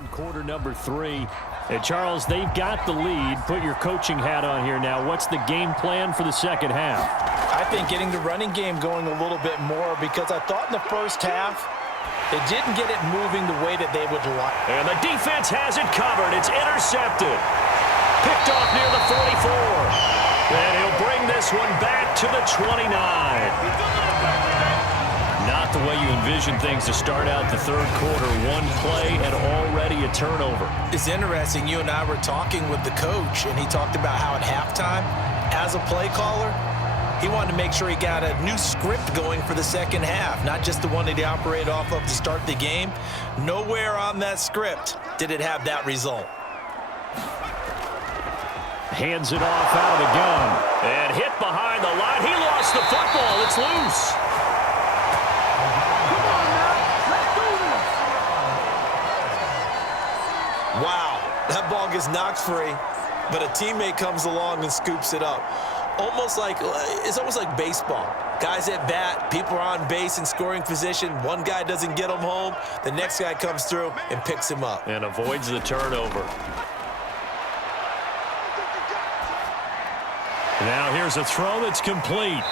in quarter number 3. And Charles, they've got the lead. Put your coaching hat on here now. What's the game plan for the second half? I think getting the running game going a little bit more, because I thought in the first half they didn't get it moving the way that they would like. And the defense has it covered. It's intercepted. Picked off near the 44. And he'll bring this one back to the 29. Not the way you envision things to start out the third quarter. One play and already a turnover. It's interesting. You and I were talking with the coach, and he talked about how at halftime, as a play caller, he wanted to make sure he got a new script going for the second half, not just the one that he operated off of to start the game. Nowhere on that script did it have that result. Hands it off out of the gun. And hit behind the line. He lost the football. It's loose. Wow, that ball gets knocked free, but a teammate comes along and scoops it up. It's almost like baseball. Guys at bat, people are on base in scoring position. One guy doesn't get him home. The next guy comes through and picks him up. And avoids the turnover. Now here's a throw that's complete.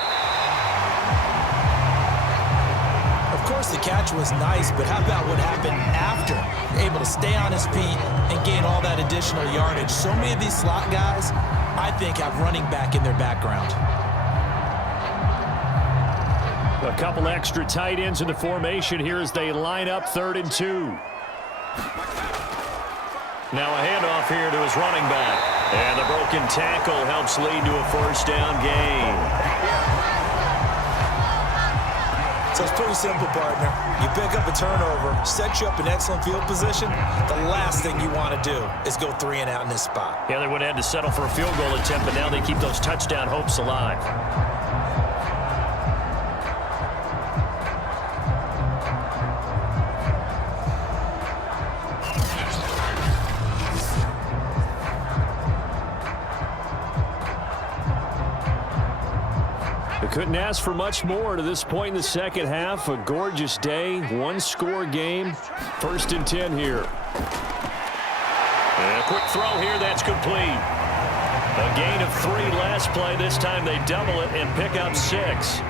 Of course, the catch was nice, but how about what happened after? Able to stay on his feet and gain all that additional yardage. So many of these slot guys, I think, have running back in their background. A couple extra tight ends in the formation here as they line up 3rd and 2. Now a handoff here to his running back. And the broken tackle helps lead to a first down gain. So it's pretty simple, partner. You pick up a turnover, set you up in excellent field position. The last thing you want to do is go 3 and out in this spot. Yeah, they would have had to settle for a field goal attempt, but now they keep those touchdown hopes alive. Couldn't ask for much more to this point in the second half. A gorgeous day, one-score game. 1st and 10 here. And a quick throw here, that's complete. A gain of 3 last play. This time they double it and pick up 6.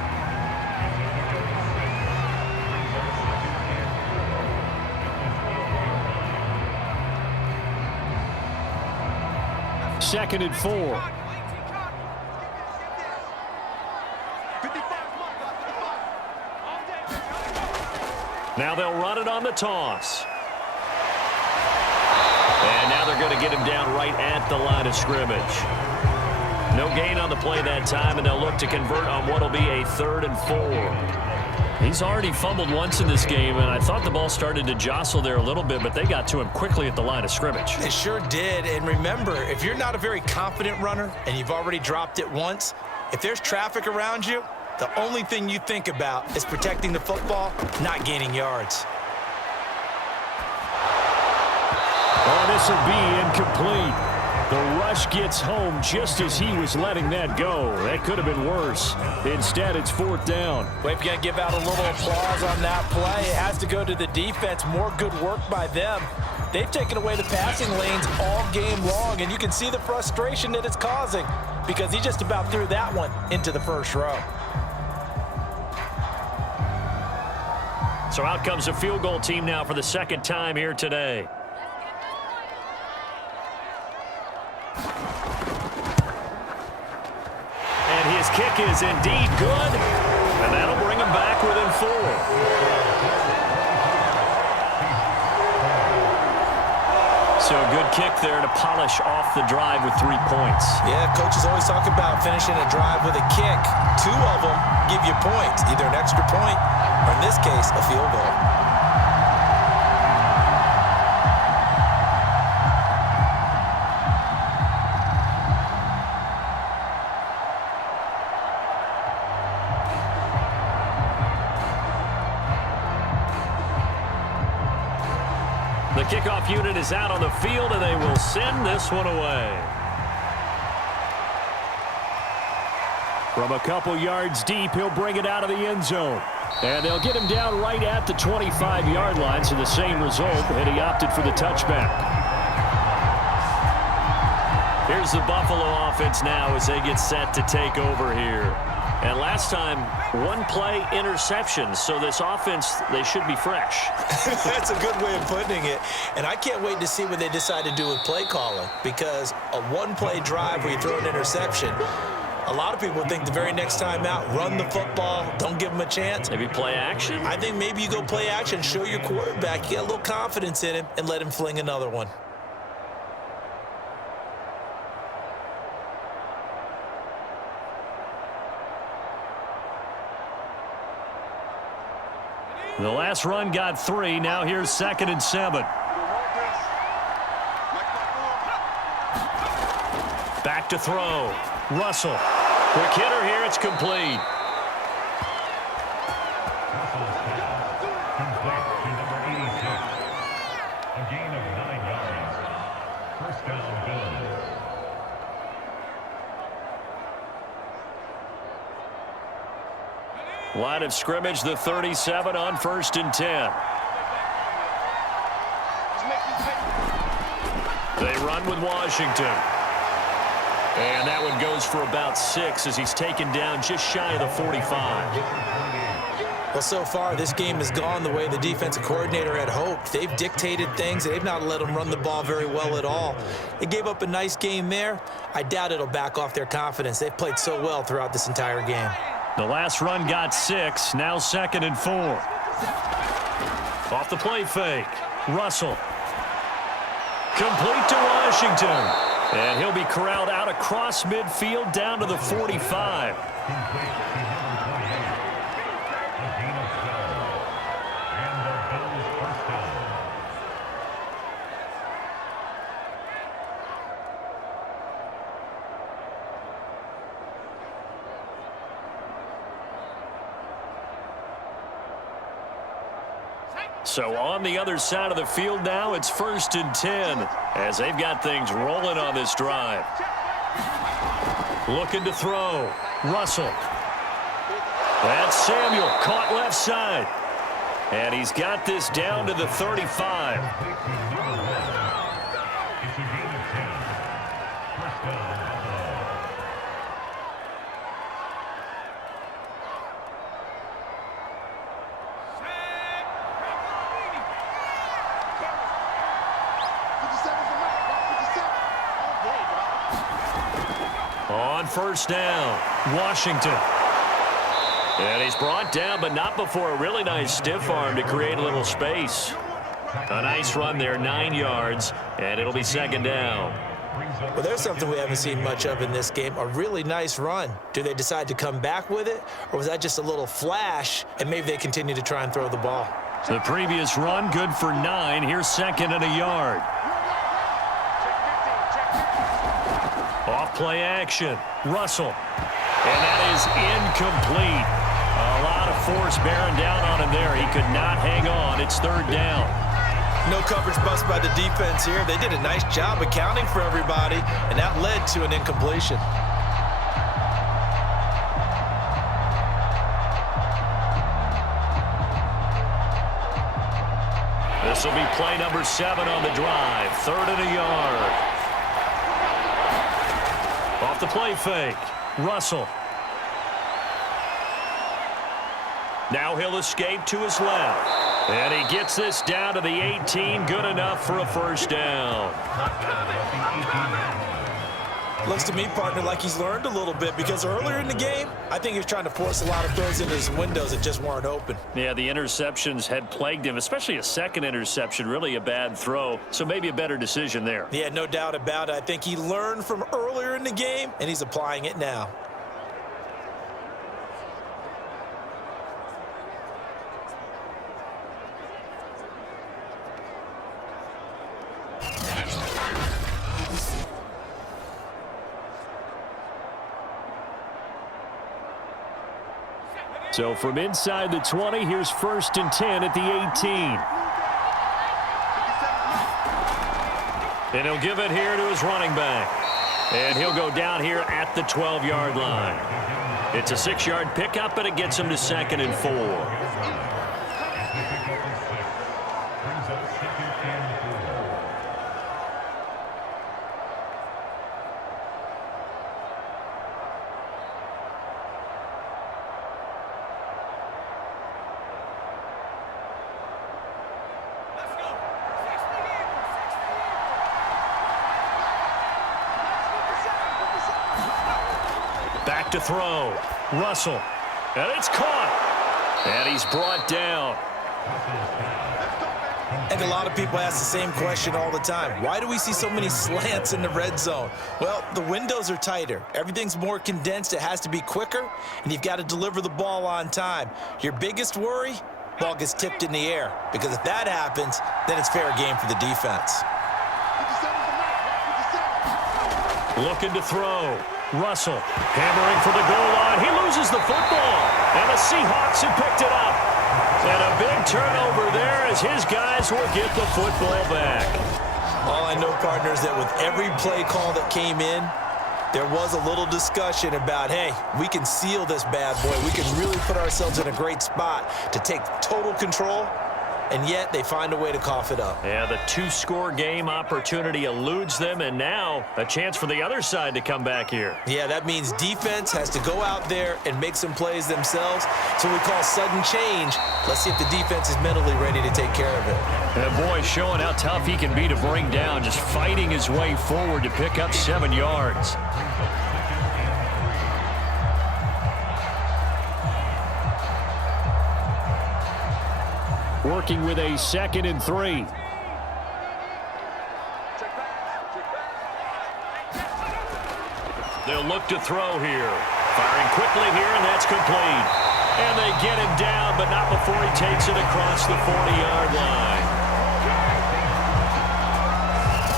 Second and 4. Now they'll run it on the toss. And now they're going to get him down right at the line of scrimmage. No gain on the play that time, and they'll look to convert on what will be a 3rd and 4. He's already fumbled once in this game, and I thought the ball started to jostle there a little bit, but they got to him quickly at the line of scrimmage. They sure did, and remember, if you're not a very confident runner and you've already dropped it once, if there's traffic around you, the only thing you think about is protecting the football, not gaining yards. Oh, this will be incomplete. The rush gets home just as he was letting that go. That could have been worse. Instead, it's 4th down. We're going to give out a little applause on that play. It has to go to the defense. More good work by them. They've taken away the passing lanes all game long, and you can see the frustration that it's causing because he just about threw that one into the first row. So out comes a field goal team now for the 2nd time here today. And his kick is indeed good. And that'll bring him back within 4. So a good kick there to polish off the drive with 3 points. Yeah, coaches always talk about finishing a drive with a kick. 2 of them give you points, either an extra point or, in this case, a field goal. The kickoff unit is out on the field, and they will send this one away. From a couple yards deep, he'll bring it out of the end zone. And they'll get him down right at the 25-yard line, so the same result, and he opted for the touchback. Here's the Buffalo offense now as they get set to take over here. And last time, one play interception, so this offense, they should be fresh. That's a good way of putting it. And I can't wait to see what they decide to do with play calling, because a one-play drive where you throw an interception, a lot of people think the very next time out, run the football, don't give them a chance. Maybe play action? I think maybe you go play action, show your quarterback, get a little confidence in him, and let him fling another one. The last run got 3. Now here's 2nd and 7. Back to throw. Russell. Quick hitter here. It's complete. A gain of 9 yards. First down, Bills. Line of scrimmage, the 37 on 1st and 10. They run with Washington. And that one goes for about 6 as he's taken down just shy of the 45. Well, so far, this game has gone the way the defensive coordinator had hoped. They've dictated things. They've not let them run the ball very well at all. They gave up a nice game there. I doubt it'll back off their confidence. They've played so well throughout this entire game. The last run got 6. Now 2nd and 4. Off the play fake. Russell. Complete to Washington. And he'll be corralled out across midfield down to the 45. So on the other side of the field now, it's 1st and 10 as they've got things rolling on this drive. Looking to throw. Russell. That's Samuel, caught left side. And he's got this down to the 35. On 1st down, Washington. And he's brought down, but not before a really nice stiff arm to create a little space. A nice run there, 9 yards, and it'll be 2nd down. Well, there's something we haven't seen much of in this game, a really nice run. Do they decide to come back with it, or was that just a little flash, and maybe they continue to try and throw the ball? The previous run, good for 9. Here's 2nd and a yard. Off play action. Russell. And that is incomplete. A lot of force bearing down on him there. He could not hang on. It's 3rd down. No coverage bust by the defense here. They did a nice job accounting for everybody, and that led to an incompletion. This will be play number 7 on the drive. 3rd and a yard. Off the play fake. Russell. Now he'll escape to his left. And he gets this down to the 18. Good enough for a 1st down. Looks to me, partner, like he's learned a little bit, because earlier in the game, I think he was trying to force a lot of throws into his windows that just weren't open. Yeah, the interceptions had plagued him, especially a 2nd interception, really a bad throw. So maybe a better decision there. Yeah, no doubt about it. I think he learned from earlier in the game, and he's applying it now. So from inside the 20, here's 1st and 10 at the 18. And he'll give it here to his running back. And he'll go down here at the 12-yard line. It's a 6-yard pickup, but it gets him to 2nd and 4. Brings up 2nd and 4. Back to throw. Russell. And it's caught. And he's brought down. I think a lot of people ask the same question all the time. Why do we see so many slants in the red zone? Well, the windows are tighter. Everything's more condensed. It has to be quicker, and you've got to deliver the ball on time. Your biggest worry? Ball gets tipped in the air, because if that happens, then it's fair game for the defense. Looking to throw. Russell hammering for the goal line. He loses the football, and the Seahawks have picked it up. And a big turnover there as his guys will get the football back. All I know, partners, that with every play call that came in, there was a little discussion about, hey, we can seal this bad boy. We can really put ourselves in a great spot to take total control, and yet they find a way to cough it up. Yeah, the 2-score game opportunity eludes them, and now a chance for the other side to come back here. Yeah, that means defense has to go out there and make some plays themselves. So we call sudden change. Let's see if the defense is mentally ready to take care of it. And boy, showing how tough he can be to bring down, just fighting his way forward to pick up 7 yards. Working with a 2nd and 3. They'll look to throw here. Firing quickly here, and that's complete. And they get him down, but not before he takes it across the 40-yard line.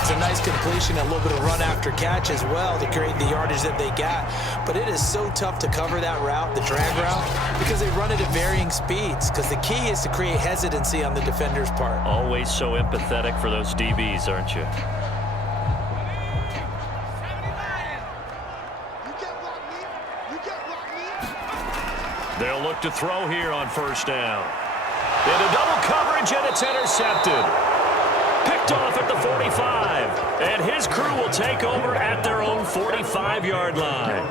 It's a nice completion, a little bit of run after catch as well to create the yardage that they got. But it is so tough to cover that route, the drag route, because they run it at varying speeds. Because the key is to create hesitancy on the defender's part. Always so empathetic for those DBs, aren't you? They'll look to throw here on 1st down. Into double coverage, and it's intercepted. Picked off at the 45, and his crew will take over at their own 45-yard line.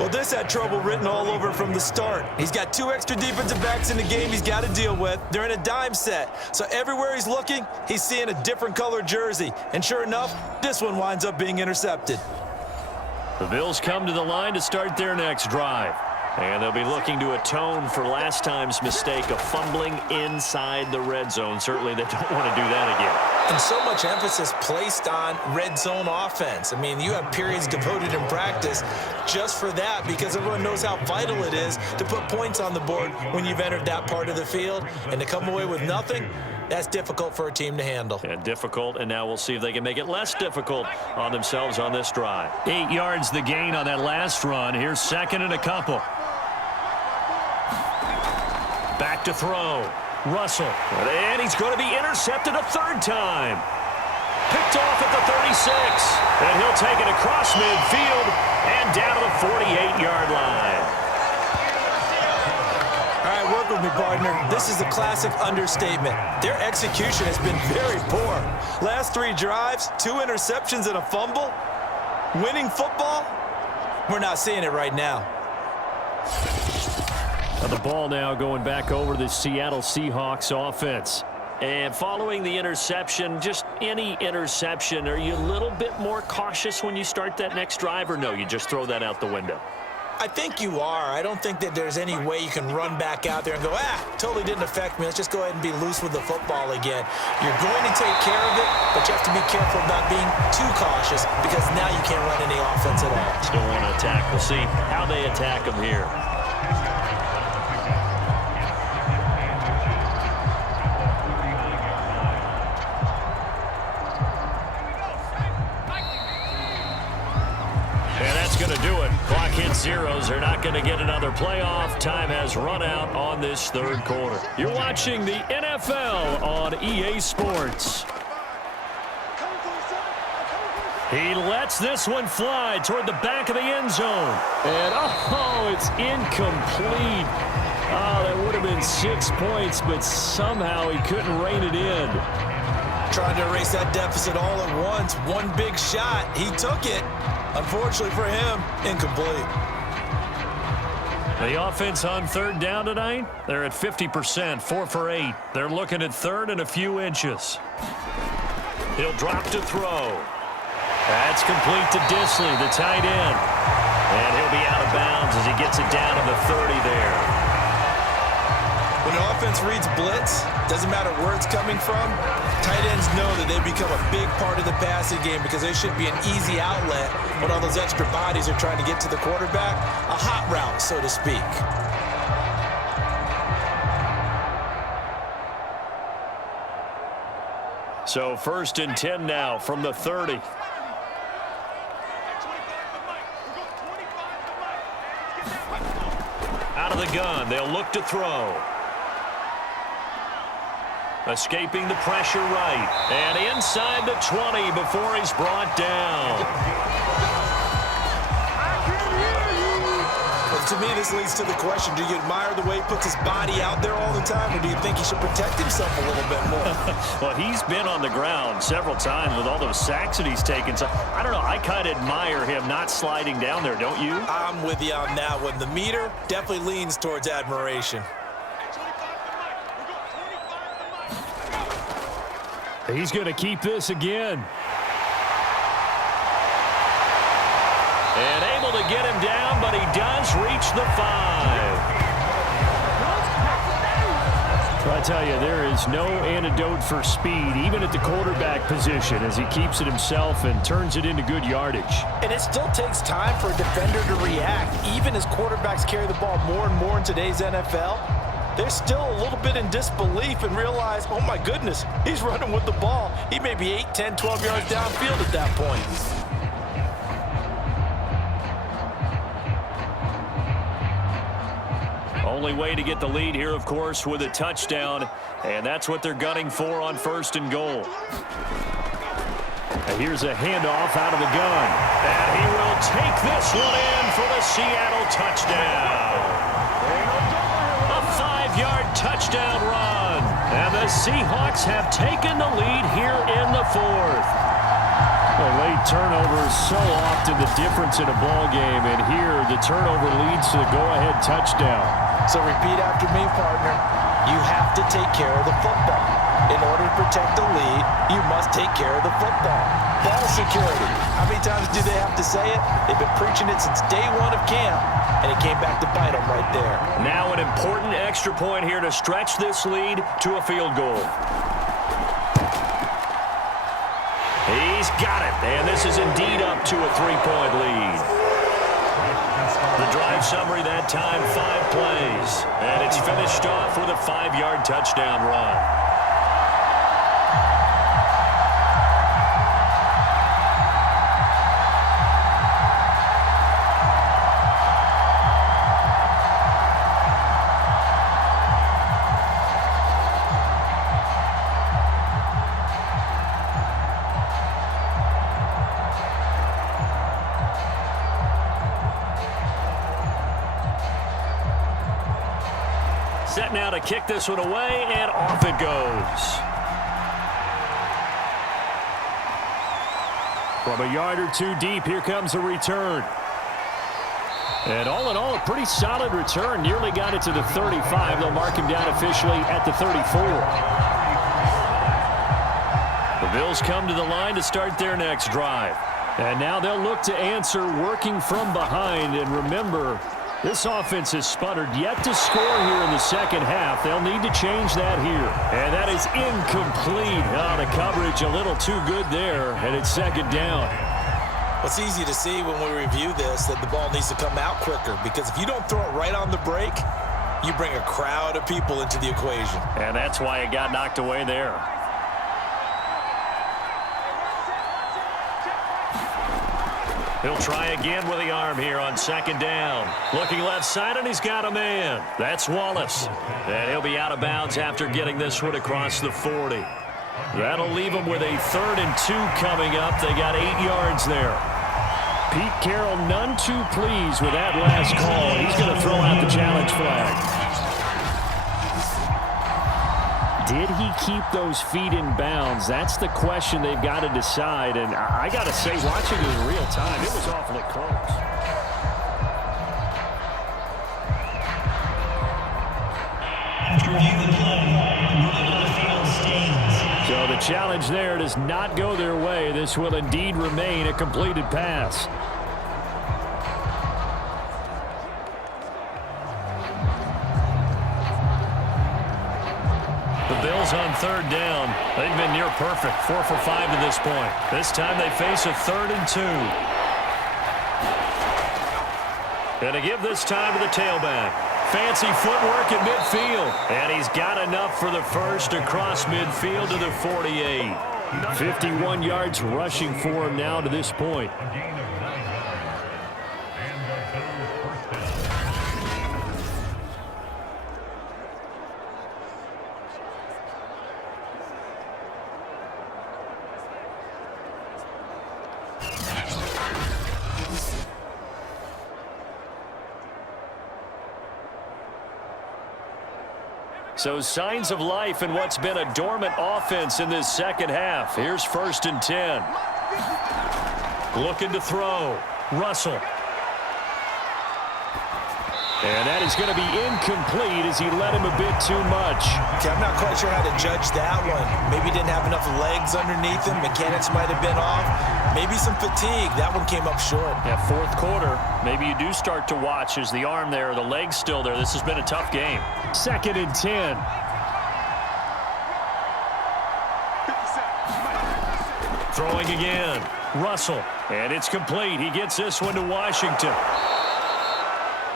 Well, this had trouble written all over from the start. He's got 2 extra defensive backs in the game he's got to deal with. They're in a dime set, so everywhere he's looking, he's seeing a different color jersey. And sure enough, this one winds up being intercepted. The Bills come to the line to start their next drive. And they'll be looking to atone for last time's mistake of fumbling inside the red zone. Certainly they don't want to do that again. And so much emphasis placed on red zone offense. I mean, you have periods devoted in practice just for that, because everyone knows how vital it is to put points on the board when you've entered that part of the field. And to come away with nothing, that's difficult for a team to handle. And difficult, and now we'll see if they can make it less difficult on themselves on this drive. 8 yards the gain on that last run. Here's 2nd and a couple. Back to throw. Russell. And he's going to be intercepted a 3rd time. Picked off at the 36. And he'll take it across midfield and down to the 48-yard line. All right, work with me, partner. This is a classic understatement. Their execution has been very poor. Last 3 drives, 2 interceptions and a fumble. Winning football? We're not seeing it right now. The ball now going back over the Seattle Seahawks offense. And following the interception, just any interception, are you a little bit more cautious when you start that next drive, or no, you just throw that out the window? I think you are. I don't think that there's any way you can run back out there and go, totally didn't affect me. Let's just go ahead and be loose with the football again. You're going to take care of it, but you have to be careful about being too cautious, because now you can't run any offense at all. Still want to attack. We'll see how they attack them here. Going to do it. Clock hits zeros. They're not going to get another playoff. Time has run out on this 3rd quarter. You're watching the NFL on EA Sports. He lets this one fly toward the back of the end zone. And, it's incomplete. Oh, that would have been 6 points, but somehow he couldn't rein it in. Trying to erase that deficit all at once. One big shot. He took it. Unfortunately for him, incomplete. The offense on third down tonight, they're at 50%, 4 for 8. They're looking at third and a few inches. He'll drop to throw. That's complete to Disley, the tight end. And he'll be out of bounds as he gets it down to the 30 there. When the offense reads blitz, doesn't matter where it's coming from, tight ends know that they become a big part of the passing game because they should be an easy outlet when all those extra bodies are trying to get to the quarterback. A hot route, so to speak. So 1st and 10 now from the 30. Out of the gun, they'll look to throw. Escaping the pressure right. And inside the 20 before he's brought down. Well, to me, this leads to the question, do you admire the way he puts his body out there all the time, or do you think he should protect himself a little bit more? Well, he's been on the ground several times with all those sacks that he's taken. So, I don't know, I kind of admire him not sliding down there, don't you? I'm with you on that one. The meter definitely leans towards admiration. He's going to keep this again. And able to get him down, but he does reach the 5. I tell you, there is no antidote for speed, even at the quarterback position, as he keeps it himself and turns it into good yardage. And it still takes time for a defender to react, even as quarterbacks carry the ball more and more in today's NFL. They're still a little bit in disbelief and realize, oh my goodness, he's running with the ball. He may be 8, 10, 12 yards downfield at that point. Only way to get the lead here, of course, with a touchdown, and that's what they're gunning for on 1st and goal. And here's a handoff out of the gun, and he will take this one in for the Seattle touchdown. A 5-yard touchdown run, and the Seahawks have taken the lead here in the 4th. Well, late turnovers so often the difference in a ball game, and here the turnover leads to the go-ahead touchdown. So repeat after me, partner. You have to take care of the football. In order to protect the lead, you must take care of the football. Ball security. How many times do they have to say it? They've been preaching it since day one of camp, and it came back to bite them right there. Now an important extra point here to stretch this lead to a field goal. He's got it, and this is indeed up to a 3-point lead. The drive summary that time, 5 plays, and it's finished off with a 5-yard touchdown run. Set now to kick this one away, and off it goes. From a yard or two deep, here comes a return. And all in all, a pretty solid return. Nearly got it to the 35. They'll mark him down officially at the 34. The Bills come to the line to start their next drive. And now they'll look to answer working from behind. And remember, this offense has sputtered yet to score here in the second half. They'll need to change that here. And that is incomplete. Oh, the coverage a little too good there, and it's 2nd down. Well, it's easy to see when we review this that the ball needs to come out quicker, because if you don't throw it right on the break, you bring a crowd of people into the equation. And that's why it got knocked away there. He'll try again with the arm here on 2nd down. Looking left side, and he's got a man. That's Wallace. And he'll be out of bounds after getting this one across the 40. That'll leave them with a 3rd and 2 coming up. They got 8 yards there. Pete Carroll none too pleased with that last call. He's going to throw out the challenge flag. Did he keep those feet in bounds? That's the question they've got to decide. And I got to say, watching it in real time, it was awfully close. So the challenge there does not go their way. This will indeed remain a completed pass. The Bills on 3rd down. They've been near perfect, 4 for 5 to this point. This time they face a 3rd and 2. And to give this time to the tailback. Fancy footwork at midfield. And he's got enough for the first across midfield to the 48. 51 yards rushing for him now to this point. A gain of 9 yards. And the Bills first down. So signs of life in what's been a dormant offense in this second half. Here's 1st and 10. Looking to throw. Russell. And that is going to be incomplete as he led him a bit too much. Okay, I'm not quite sure how to judge that one. Maybe he didn't have enough legs underneath him. Mechanics might have been off. Maybe some fatigue. That one came up short. Yeah, 4th quarter. Maybe you do start to watch as the arm there, the leg's still there. This has been a tough game. 2nd and 10. Throwing again. Russell. And it's complete. He gets this one to Washington.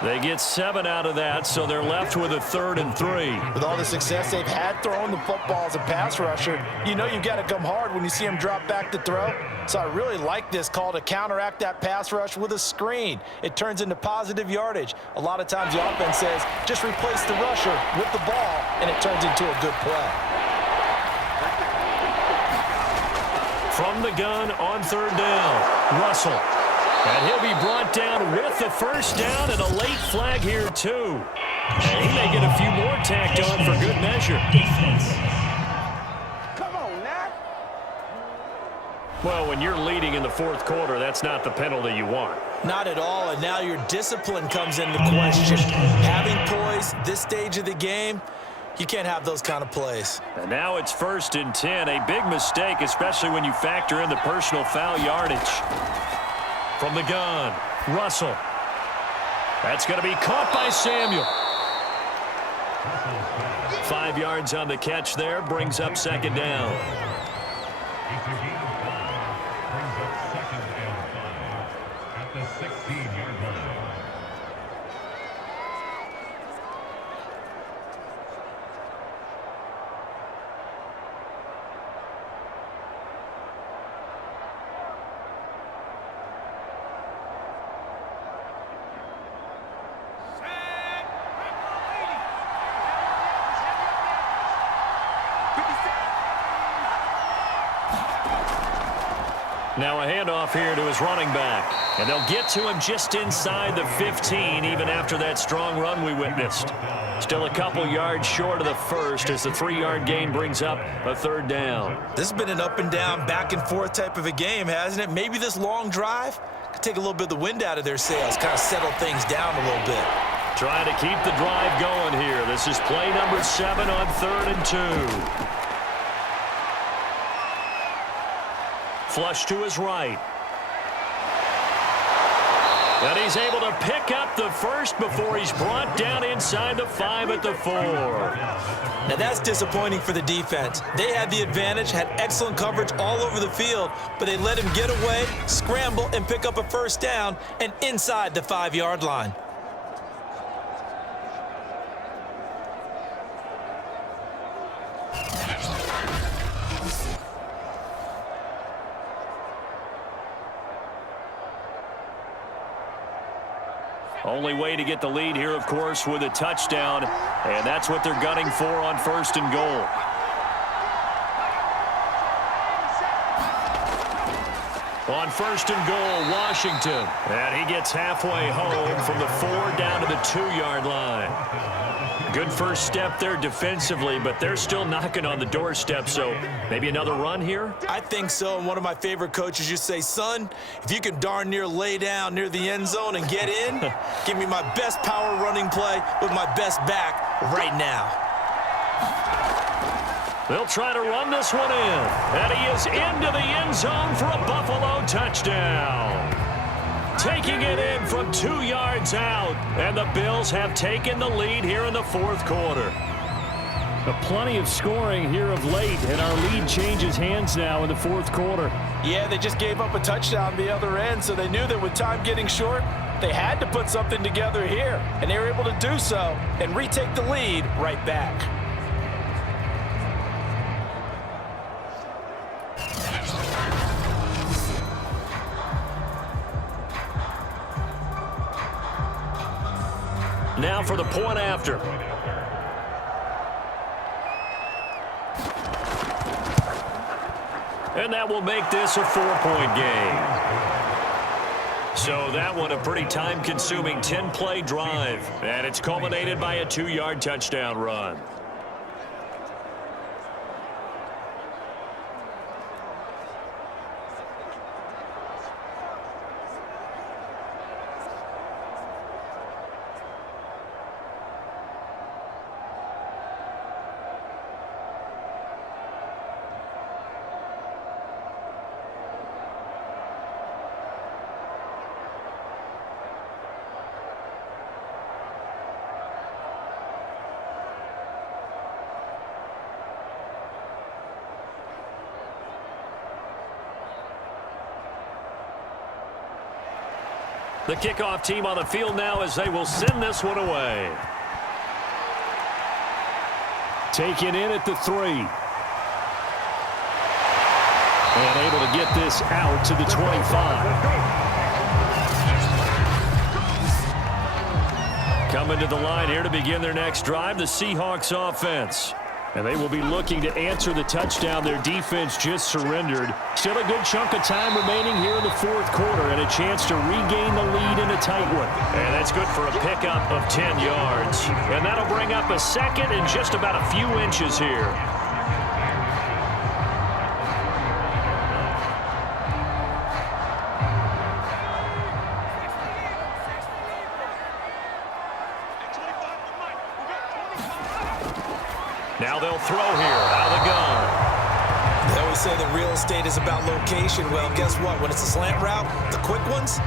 They get 7 out of that, so they're left with a 3rd and 3. With all the success they've had throwing the football as a pass rusher, you know you've got to come hard when you see him drop back to throw. So I really like this call to counteract that pass rush with a screen. It turns into positive yardage. A lot of times the offense says, just replace the rusher with the ball, and it turns into a good play. From the gun on 3rd down, Russell. And he'll be brought down with the first down and a late flag here, too. And he may get a few more tacked on for good measure. Come on, now. Well, when you're leading in the 4th quarter, that's not the penalty you want. Not at all, and now your discipline comes into question. Having poise this stage of the game, you can't have those kind of plays. And now it's 1st and 10, a big mistake, especially when you factor in the personal foul yardage. From the gun, Russell. That's going to be caught by Samuel. 5 yards on the catch there, brings up 2nd down. It's a gain of 5. Brings up 2nd and 5 at the 16-yard line. Now a handoff here to his running back. And they'll get to him just inside the 15, even after that strong run we witnessed. Still a couple yards short of the first as the 3-yard gain brings up a 3rd down. This has been an up and down, back and forth type of a game, hasn't it? Maybe this long drive could take a little bit of the wind out of their sails, kind of settle things down a little bit. Trying to keep the drive going here. This is play number 7 on 3rd and 2. Flush to his right. And he's able to pick up the first before he's brought down inside the 5 at the 4. Now that's disappointing for the defense. They had the advantage, had excellent coverage all over the field, but they let him get away, scramble, and pick up a first down, and inside the 5-yard line. Only way to get the lead here, of course, with a touchdown, and that's what they're gunning for on 1st and goal. On 1st and goal, Washington. And he gets halfway home from the 4 down to the 2-yard line. Good first step there defensively, but they're still knocking on the doorstep, so maybe another run here? I think so, and one of my favorite coaches used to say, son, if you can darn near lay down near the end zone and get in, give me my best power running play with my best back right now. They'll try to run this one in, and he is into the end zone for a Buffalo touchdown. Taking it in from 2 yards out, and the Bills have taken the lead here in the 4th quarter. Plenty of scoring here of late, and our lead changes hands now in the 4th quarter. Yeah, they just gave up a touchdown the other end, so they knew that with time getting short, they had to put something together here, and they were able to do so and retake the lead right back. Now for the point after. And that will make this a 4-point game. So that one a pretty time-consuming 10-play drive. And it's culminated by a 2-yard touchdown run. The kickoff team on the field now as they will send this one away. Taken in at the 3. And able to get this out to the 25. Coming to the line here to begin their next drive, the Seahawks offense. And they will be looking to answer the touchdown their defense just surrendered. Still a good chunk of time remaining here in the 4th quarter and a chance to regain the lead in a tight one. And that's good for a pickup of 10 yards. And that'll bring up a second and just about a few inches here. Now they'll throw here out of the gun. They always say that real estate is about location. Well, guess what? When it's a slant route, the quick ones,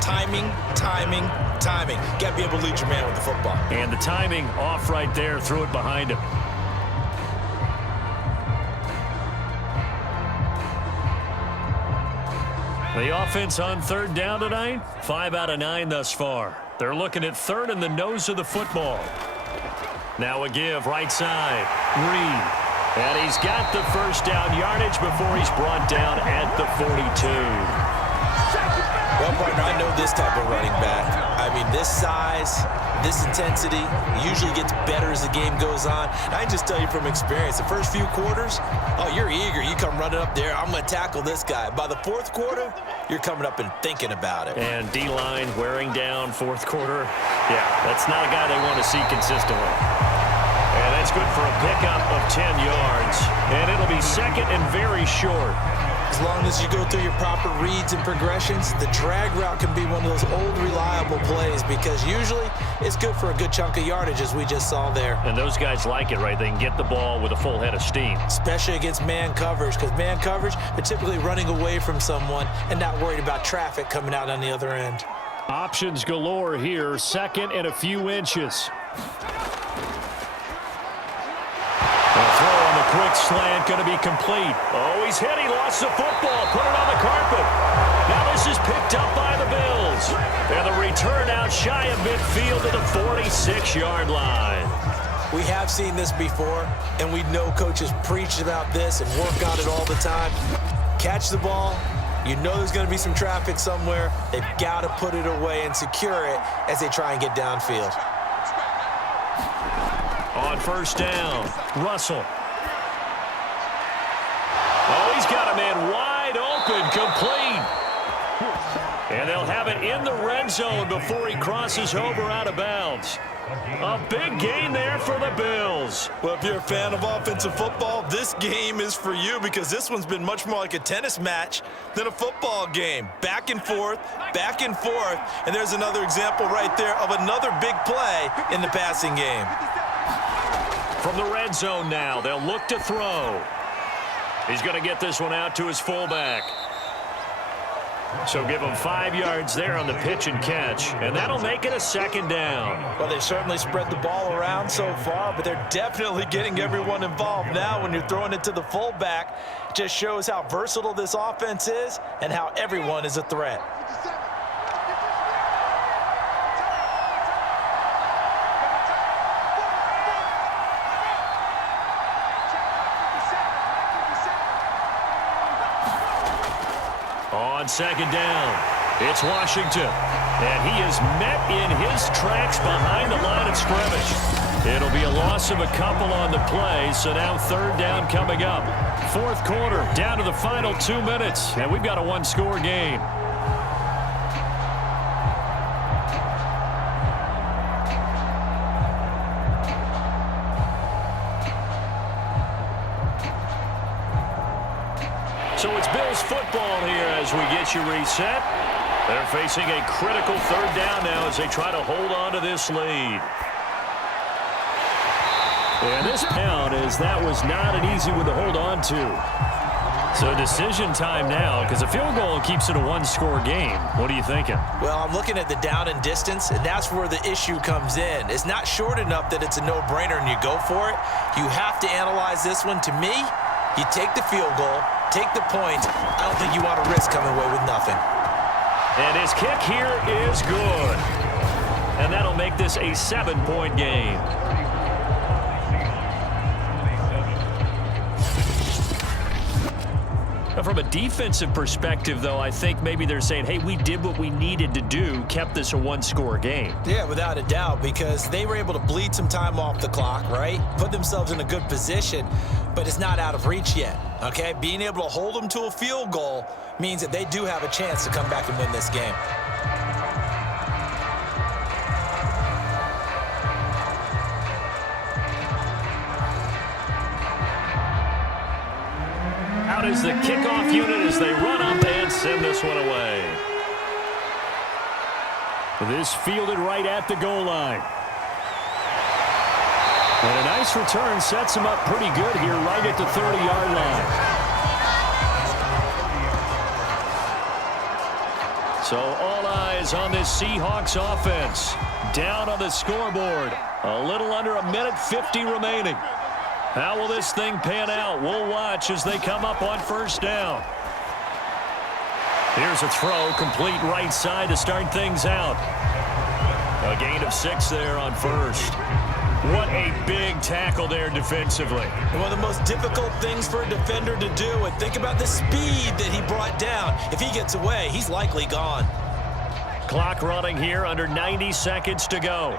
timing, timing, timing. Got to be able to lead your man with the football. And the timing off right there, threw it behind him. The offense on 3rd down tonight, 5 out of 9 thus far. They're looking at 3rd in the nose of the football. Now a give right side. Reed. And he's got the first down yardage before he's brought down at the 42. Well, partner, I know this type of running back. I mean, this size, this intensity usually gets better as the game goes on. And I can just tell you from experience, the first few quarters, oh, you're eager. You come running up there, I'm going to tackle this guy. By the 4th quarter, you're coming up and thinking about it. And D-line wearing down 4th quarter. Yeah, that's not a guy they want to see consistently. And that's good for a pickup of 10 yards. And it'll be second and very short. As long as you go through your proper reads and progressions, the drag route can be one of those old reliable plays because usually it's good for a good chunk of yardage as we just saw there. And those guys like it, right? They can get the ball with a full head of steam. Especially against man coverage because man coverage, they're typically running away from someone and not worried about traffic coming out on the other end. Options galore here, 2nd and a few inches. The throw on the quick slant going to be complete. Oh, he's hit. He lost the football. Put it on the carpet. Now this is picked up by the Bills. And the return out shy of midfield to the 46-yard line. We have seen this before, and we know coaches preach about this and work on it all the time. Catch the ball. You know there's going to be some traffic somewhere. They've got to put it away and secure it as they try and get downfield. On 1st down, Russell. Oh, he's got a man wide open, complete. in the red zone before he crosses over out of bounds. A big gain there for the Bills. Well, if you're a fan of offensive football, this game is for you because this one's been much more like a tennis match than a football game. Back and forth, and there's another example right there of another big play in the passing game. From the red zone now, they'll look to throw. He's going to get this one out to his fullback. So give him 5 yards there on the pitch and catch, and that'll make it a second down. Well, they certainly spread the ball around so far, but they're definitely getting everyone involved now when you're throwing it to the fullback. Just shows how versatile this offense is and how everyone is a threat. On second down, it's Washington, and he is met in his tracks behind the line of scrimmage. It'll be a loss of a couple on the play, so now third down coming up. Fourth quarter, down to the final 2 minutes, and we've got a one-score game. So it's Bills football here as we get you reset. They're facing a critical third down now as they try to hold on to this lead. And this down as that was not an easy one to hold on to. So decision time now because a field goal keeps it a one-score game. What are you thinking? Well, I'm looking at the down and distance, and that's where the issue comes in. It's not short enough that it's a no-brainer and you go for it. You have to analyze this one. To me, you take the field goal, take the points. I don't think you want to risk coming away with nothing. And his kick here is good. And that'll make this a 7-point game. Now, from a defensive perspective, though, I think maybe they're saying, hey, we did what we needed to do, kept this a one-score game. Yeah, without a doubt, because they were able to bleed some time off the clock, right? Put themselves in a good position, but it's not out of reach yet, okay? Being able to hold them to a field goal means that they do have a chance to come back and win this game. Out is the kickoff unit as they run up and send this one away. This fielded right at the goal line. And a nice return sets him up pretty good here right at the 30-yard line. So all eyes on this Seahawks offense. Down on the scoreboard. A little under a minute 50 remaining. How will this thing pan out? We'll watch as they come up on first down. Here's a throw, complete right side to start things out. A gain of 6 there on first. What a big tackle there defensively. And one of the most difficult things for a defender to do, and think about the speed that he brought down. If he gets away, he's likely gone. Clock running here, under 90 seconds to go.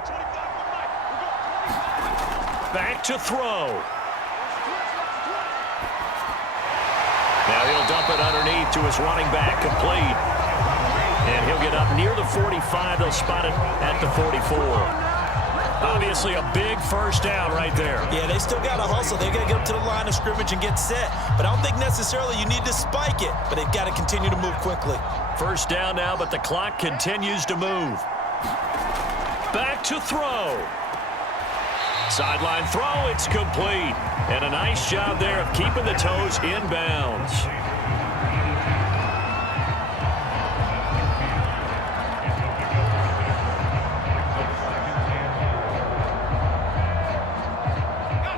Back to throw. Now he'll dump it underneath to his running back, complete. And he'll get up near the 45. They'll spot it at the 44. Obviously a big first down right there. Yeah, they still got to hustle. They got to get up to the line of scrimmage and get set. But I don't think necessarily you need to spike it. But they've got to continue to move quickly. First down now, but the clock continues to move. Back to throw. Sideline throw, it's complete. And a nice job there of keeping the toes in bounds.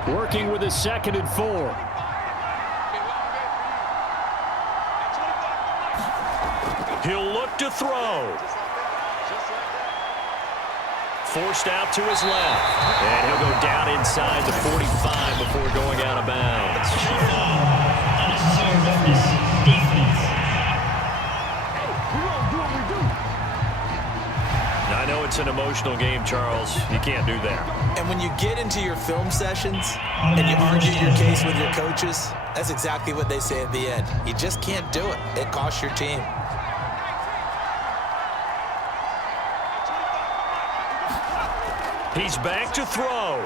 Working with a 2nd and 4. He'll look to throw. Forced out to his left. And he'll go down inside the 45 before going out of bounds. I know it's an emotional game, Charles. You can't do that. And when you get into your film sessions and you argue your case with your coaches, that's exactly what they say at the end. You just can't do it. It costs your team. He's back to throw.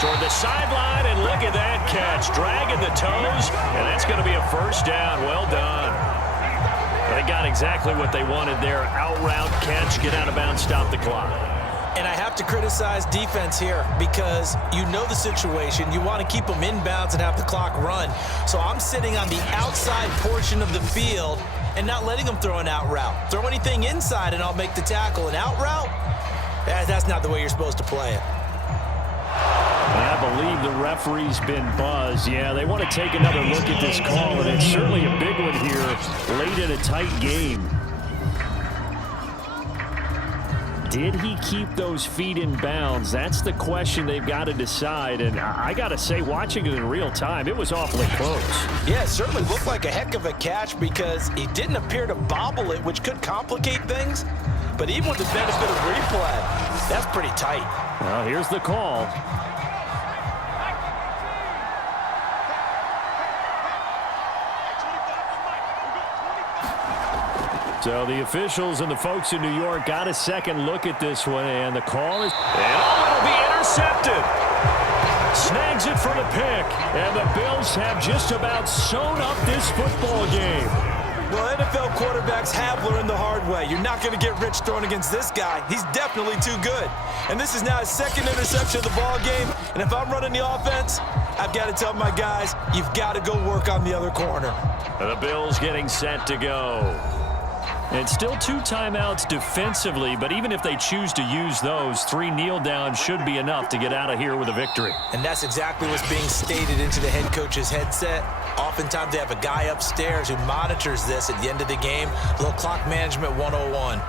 Toward the sideline, and look at that catch. Dragging the toes, and that's going to be a first down. Well done. They got exactly what they wanted there. Out route catch, get out of bounds, stop the clock. And I have to criticize defense here because you know the situation. You want to keep them inbounds and have the clock run. So I'm sitting on the outside portion of the field and not letting them throw an out route. Throw anything inside and I'll make the tackle. An out route? That's not the way you're supposed to play it. I believe the referee's been buzzed. Yeah, they want to take another look at this call, and it's certainly a big one here late in a tight game. Did he keep those feet in bounds? That's the question they've got to decide. And I got to say, watching it in real time, it was awfully close. Yeah, it certainly looked like a heck of a catch because he didn't appear to bobble it, which could complicate things. But even with the benefit of replay, that's pretty tight. Well, here's the call. So the officials and the folks in New York got a second look at this one, and the call is... And it'll be intercepted. Snags it for the pick, and the Bills have just about sewn up this football game. Well, NFL quarterbacks have learned the hard way. You're not going to get rich throwing against this guy. He's definitely too good. And this is now his second interception of the ball game. And if I'm running the offense, I've got to tell my guys, you've got to go work on the other corner. The Bills getting set to go. And still 2 timeouts defensively, but even if they choose to use those, 3 kneel downs should be enough to get out of here with a victory. And that's exactly what's being stated into the head coach's headset. Oftentimes they have a guy upstairs who monitors this at the end of the game. A little clock management 101.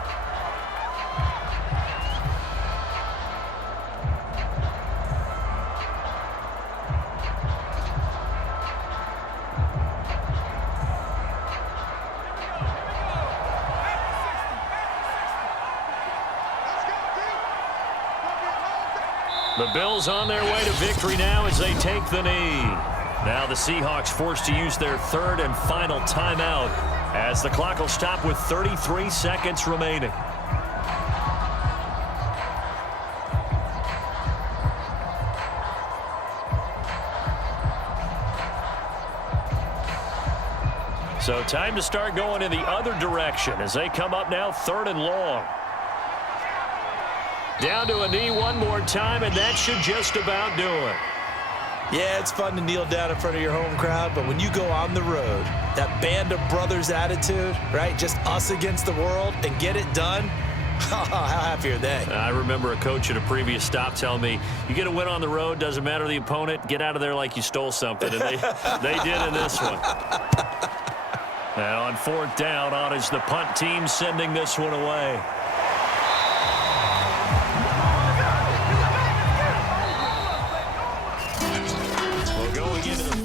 The Bills on their way to victory now as they take the knee. Now the Seahawks forced to use their 3rd and final timeout as the clock will stop with 33 seconds remaining. So time to start going in the other direction as they come up now 3rd and long. Down to a knee one more time, and that should just about do it. Yeah, it's fun to kneel down in front of your home crowd, but when you go on the road, that band of brothers attitude, right, just us against the world, and get it done, how happy are they? I remember a coach at a previous stop telling me, you get a win on the road, doesn't matter the opponent, get out of there like you stole something, and they did in this one. And on 4th down, on is the punt team sending this one away. Well, going into the